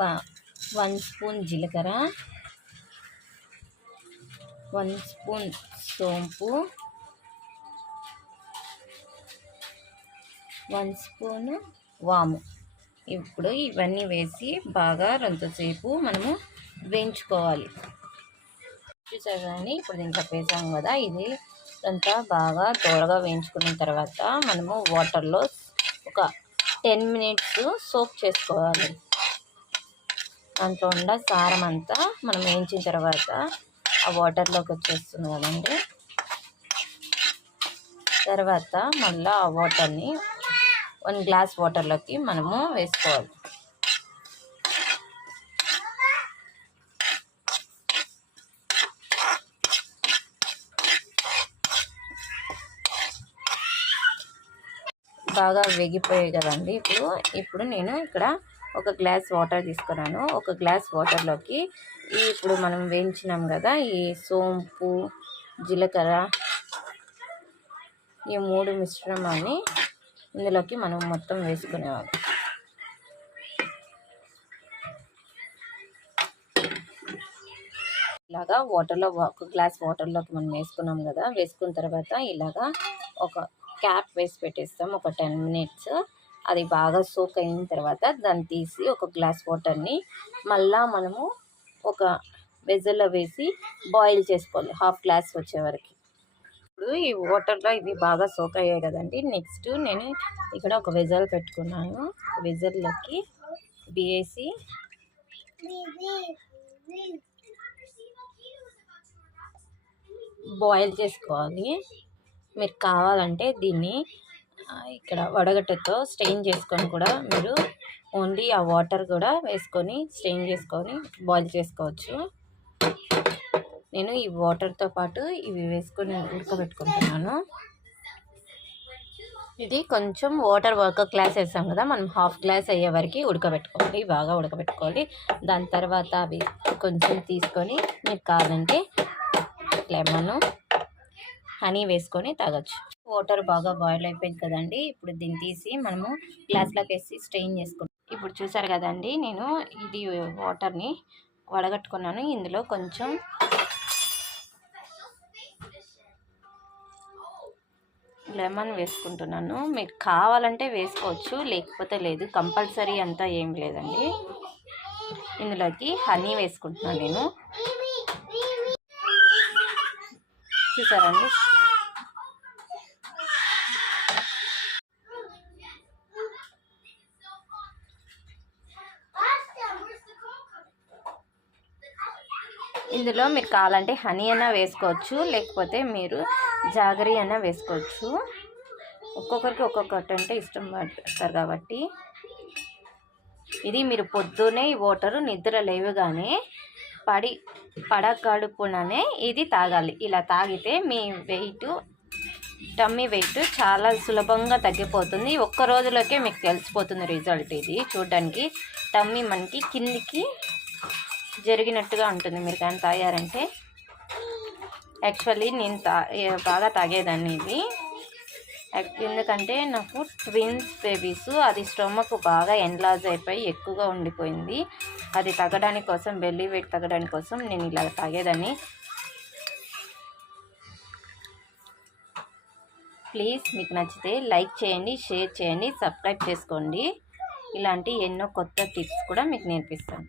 1 spoon జీలకర్ర, 1 spoon సోంపు, 1 spoon వాము. ఇప్పుడు ఇవన్నీ వేసి బాగా కొంతసేపు మనము వేయించుకోవాలి. చూసారండి, ఇప్పుడు దీంట్లో వేసాం కదా, ఇది అంతా బాగా త్వరగా వేయించుకున్న తర్వాత మనము వాటర్లో ఒక 10 మినిట్స్ సోక్ చేసుకోవాలి. దాంట్లో ఉన్న సారం అంతా మనం వేయించిన తర్వాత ఆ వాటర్లోకి వచ్చేస్తుంది కదండి. తర్వాత మళ్ళీ ఆ వాటర్ని 1 గ్లాస్ వాటర్లోకి మనము వేసుకోవాలి. బాగా వేగిపోయాయి కదండి. ఇప్పుడు నేను ఇక్కడ 1 గ్లాస్ వాటర్ తీసుకున్నాను. 1 గ్లాస్ వాటర్లోకి ఇప్పుడు మనం వేయించినాం కదా ఈ సోంపు, జీలకర్ర, ఈ 3 మిశ్రమాన్ని ఇందులోకి మనం మొత్తం వేసుకునేవాళ్ళం. ఇలాగా వాటర్లో 1 గ్లాస్ వాటర్లోకి మనం వేసుకున్నాం కదా, వేసుకున్న తర్వాత ఇలాగా ఒక క్యాప్ వేసి పెట్టేస్తాం ఒక 10 మినిట్స్. అది బాగా సోక్ అయిన తర్వాత దాన్ని తీసి 1 గ్లాస్ వాటర్ని మళ్ళా మనము ఒక వెజల్లో వేసి బాయిల్ చేసుకోవాలి 1/2 గ్లాస్ వచ్చే వరకు. ఇప్పుడు ఈ వాటర్లో ఇవి బాగా సోక్ అయ్యాయి కదండి. నెక్స్ట్ నేను ఇక్కడ ఒక వెజల్ పెట్టుకున్నాను. వెజల్లోకి వేసి బాయిల్ చేసుకోవాలి. మీరు కావాలంటే దీన్ని ఇక్కడ వడగట్టతో స్ట్రెయిన్ చేసుకొని కూడా మీరు ఓన్లీ ఆ వాటర్ కూడా వేసుకొని స్ట్రెయిన్ చేసుకొని బాయిల్ చేసుకోవచ్చు. నేను ఈ వాటర్తో పాటు ఇవి వేసుకొని ఉడకబెట్టుకుంటున్నాను. ఇది కొంచెం వాటర్ 1 గ్లాస్ వేసాం కదా, మనం 1/2 గ్లాస్ అయ్యే వరకు ఉడకబెట్టుకోవాలి, బాగా ఉడకబెట్టుకోవాలి. దాని తర్వాత అవి కొంచెం తీసుకొని మీకు కావాలంటే లెమన్, హనీ వేసుకొని తాగొచ్చు. వాటర్ బాగా బాయిల్ అయిపోయింది కదండి. ఇప్పుడు దీన్ని తీసి మనము గ్లాస్లోకి వేసి స్ట్రెయిన్ చేసుకుంటాం. ఇప్పుడు చూసారు కదండి, నేను ఇది వాటర్ని వడగట్టుకున్నాను. ఇందులో కొంచెం లెమన్ వేసుకుంటున్నాను. మీకు కావాలంటే వేసుకోవచ్చు, లేకపోతే లేదు. కంపల్సరీ అంతా ఏం లేదండి. ఇందులోకి హనీ వేసుకుంటున్నాను నేను. చూసారండి, ఇందులో మీరు కావాలంటే హనీ అయినా వేసుకోవచ్చు, లేకపోతే మీరు జాగరీ అయినా వేసుకోవచ్చు. ఒక్కొక్కరికి ఒక్కొక్కటి అంటే ఇష్టం పడతారు కాబట్టి. ఇది మీరు పొద్దునే ఈ వాటర్ నిద్ర లేవగానే పడకడుపుననే ఇది తాగాలి. ఇలా తాగితే మీ టమ్మీ వెయిట్ చాలా సులభంగా తగ్గిపోతుంది. 1 రోజులోకే మీకు తెలిసిపోతుంది రిజల్ట్. ఇది చూడడానికి టమ్మీ మనకి కిందికి జరిగినట్టుగా ఉంటుంది మీరు కానీ తాగారంటే. యాక్చువల్లీ నేను బాగా తాగేదాన్ని ఇది, ఎందుకంటే నాకు ట్విన్స్ బేబీస్, అది స్టొమక్ బాగా ఎన్లార్జ్ అయిపోయి ఎక్కువగా ఉండిపోయింది. అది తగ్గడానికి కోసం, బెల్లీ వెయిట్ తగ్గడానికి కోసం నేను ఇలా తాగేదాన్ని. ప్లీజ్ మీకు నచ్చితే లైక్ చేయండి, షేర్ చేయండి, సబ్స్క్రైబ్ చేసుకోండి. ఇలాంటి ఎన్నో కొత్త టిప్స్ కూడా మీకు నేర్పిస్తాను.